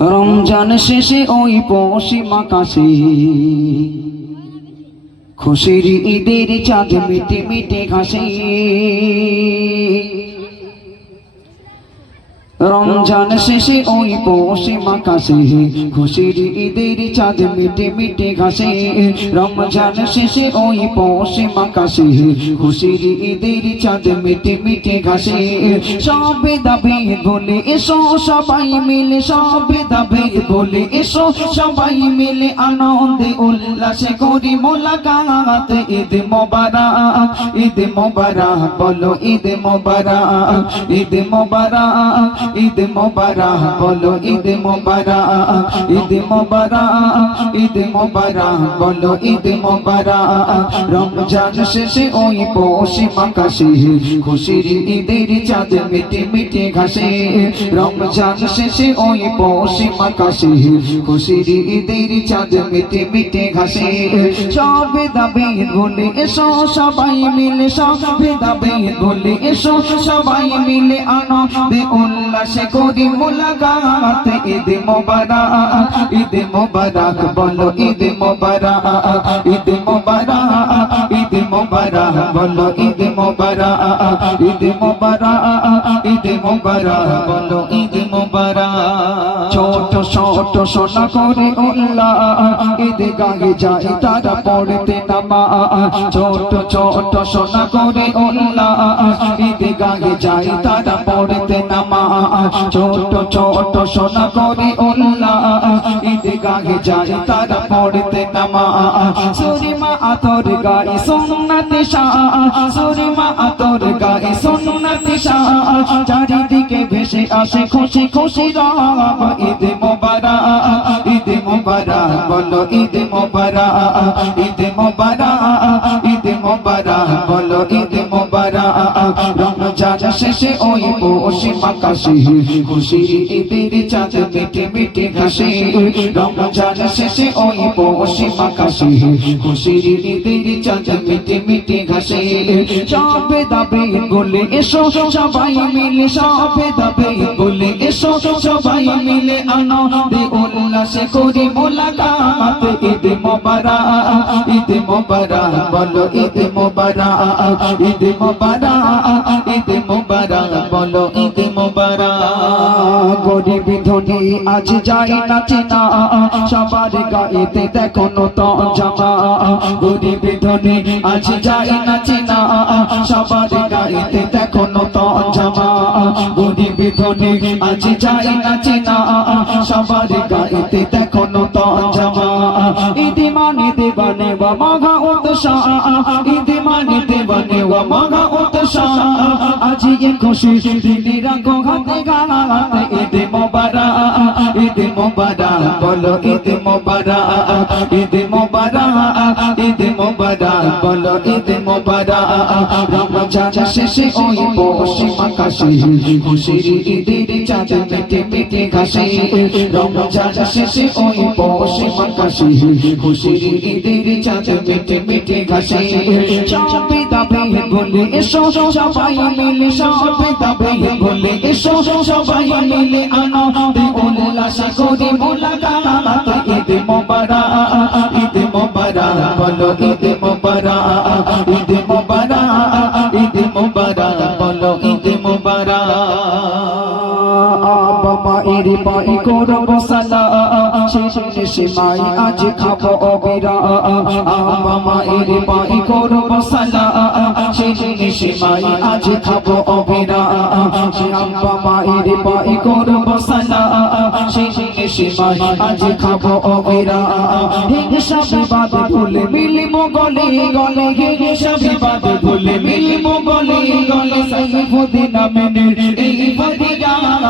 রমজান শেষে ওই পশ্চিম আকাশে খুশির ঈদের চাঁদ মিটে মিটে ঘাসে। রমজান শেষে ওই পশ্চিম আকাশে খুশির ঈদের চাঁদ মিটে মিটে ঘাসে। রমজান শেষে ওই পশ্চিম আকাশে খুশির ঈদের চাঁদ মিটে মিটে ঘাসে। সবে দাবে বলে এসো সবাই মিলে, সবে দাবে বলে এসো সবাই মিলে, আনন্দে উল্লাসে করি মোলাকাত। ঈদ মোবারক ঈদ মোবারক বলো ঈদ মোবারক ঈদ মোবারক ঈদ মোবারক বলো ঈদ মোবারক ঈদ মোবারক ঈদ মোবারক বলো ঈদ মোবারক। রমজান শেষে ওই পশ্চিম আকাশে খুশির ঈদের চাঁদ মিটে মিটে ঘাসে। রমজান শেষে ওই পশ্চিম আকাশে খুশির ঈদের চাঁদ মিটে মিটে ঘাসে। সবে দাবে বলে এসো সবাই মিলে, সবে দাবে বলে এসো সবাই মিলে, আনন্দে উল্লাসে করি মোলাকাত। ঈদ মোবারক ঈদ মোবারক বলো ঈদ মোবারক ঈদ মোবারক ঈদ মোবারক বলো ঈদ মোবারক ঈদ মোবারক ঈদ মোবারক বলো ঈদ মোবারক। ছোট ছোট সোনা করে উল্লাহ ঈদ গাহে যায় তারা পড়তে নামাজ। ছোট ছোট সোনা করে উল্লাহ ঈদ গাহে যায় তারা পড়তে নামাজ। ছোট ছোট সোনা করে উল্লাহ ঈদ গাহে যায় তারা পড়তে নামাজ। সুরিমা আতর গায়ে সুন্নতে শাহ, সুরিমা আতর গায়ে সুন্নতে শাহ, চারিদিকে ভেসে আসে খুশি খুশি রব। ঈদ মোবারক ঈদ মোবারক বলো ঈদ মোবারক ঈদ মোবারক ঈদ মোবারক বলো ঈদ মোবারক। রমজান শেষে ওই পশ্চিম আকাশে খুশির ঈদের চাঁদ মিটে মিটে ঘাসে। রমজান শেষে ওই পশ্চিম আকাশে খুশির ঈদের চাঁদ মিটে মিটে ঘাসে। সবে দাবে বলে এসো সবাই মিলে, সবে দাবে বলে এসো সবাই মিলে, আনন্দে উল্লাসে করি মোলাকাত। ঈদ মোবারক ঈদ মোবারক বলো ঈদ মোবারক ঈদ মোবারক ঈদ মোবারক বলো ঈদ মোবারক। গরিব ধনী আজ যাই নাচে না, সবার গায়েতে দেখো নতুন জামা। গরিব ধনী আজ যাই নাচে না, সবার গায়েতে দেখো নতুন জামা। গরিব ধনী আজ যাই নাচে না, সবার গায়েতে দেখো নতুন জামা। ঈদ মানে দেবানে ওয়া মাঘা উৎসাহ, ঈদ মানে দেবানে ওয়া মাঘা উৎসাহ। আজ এ খুশি দিনে রাখো হাতে গাতে। ঈদ মোবারক ঈদ মোবারক বলো ঈদ মোবারক ঈদ মোবারক ঈদ মোবারক বলো ঈদ মোবারক। রমজান শেষে ওই পশ্চিম আকাশে খুশির ঈদের চাঁদ মিটে মিটে ঘাসে। রমজান শেষে ওই পশ্চিম আকাশে খুশির ঈদের চাঁদ মিটে মিটে ঘাসে। সবে দাবে বলে এসো সবাই মিলে, সবে দাবে বলে এসো সবাই মিলে, আনন্দে উল্লাসে করি মোলাকাত। ঈদ মোবারক ঈদ মোবারক বলো ঈদ মোবারক ঈদ মোবারক ঈদ মোবারক বলো ঈদ মোবারক। মায়ের পাই করব সালাম, শেষে সেমাই আজ খাবো অবিরাম। মায়ের পাই করব সালাম, শেষে সেমাই আজ খাবো অবিরাম। মায়ের পাই করব সালাম, শেষে সেমাই আজ খাবো অবিরাম। হিংসা বিবাদ ভুলে মিলিম গলে গলে, হিংসা বিবাদ ভুলে মিলিম গলে গলে, সাইফুদ্দিন আমিনের এই ফরিয়াদ।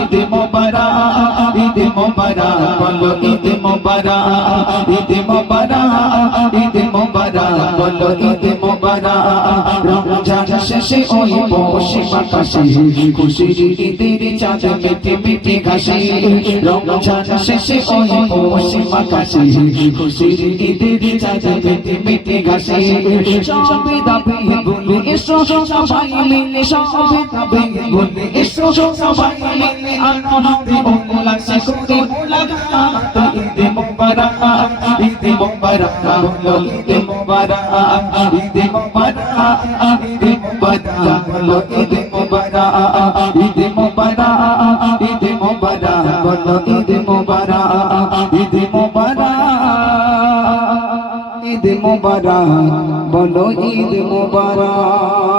ঈদ মোবারক ঈদ মোবারক বলো ঈদ মোবারক ঈদ মোবারক ঈদ মোবারক বলো ঈদ মোবারক। রমজান শেষে ওই পৌষে আকাশে খুশির ঈদের চাঁদ মেটে মেটে ঘাসে রমজান শেষে ওই পৌষে আকাশে খুশির ঈদের চাঁদ মেটে মেটে ঘাসে সবে দাবি বলে এসো সবাই মিলে সবে দাবি বলে এসো সবাই মিলে আনন্দে উল্লাস করে মুলাকাত ঈদে মুবারক ঈদে মুবারক বলো ঈদে মুবারক ঈদে মুবারক ঈদে মুবারক বলো ঈদে মুবারক ঈদে মুবারক ঈদে মুবারক বলো ঈদে মুবারক ঈদে মুবারক ঈদে মুবারক বলো ঈদ মুবারক।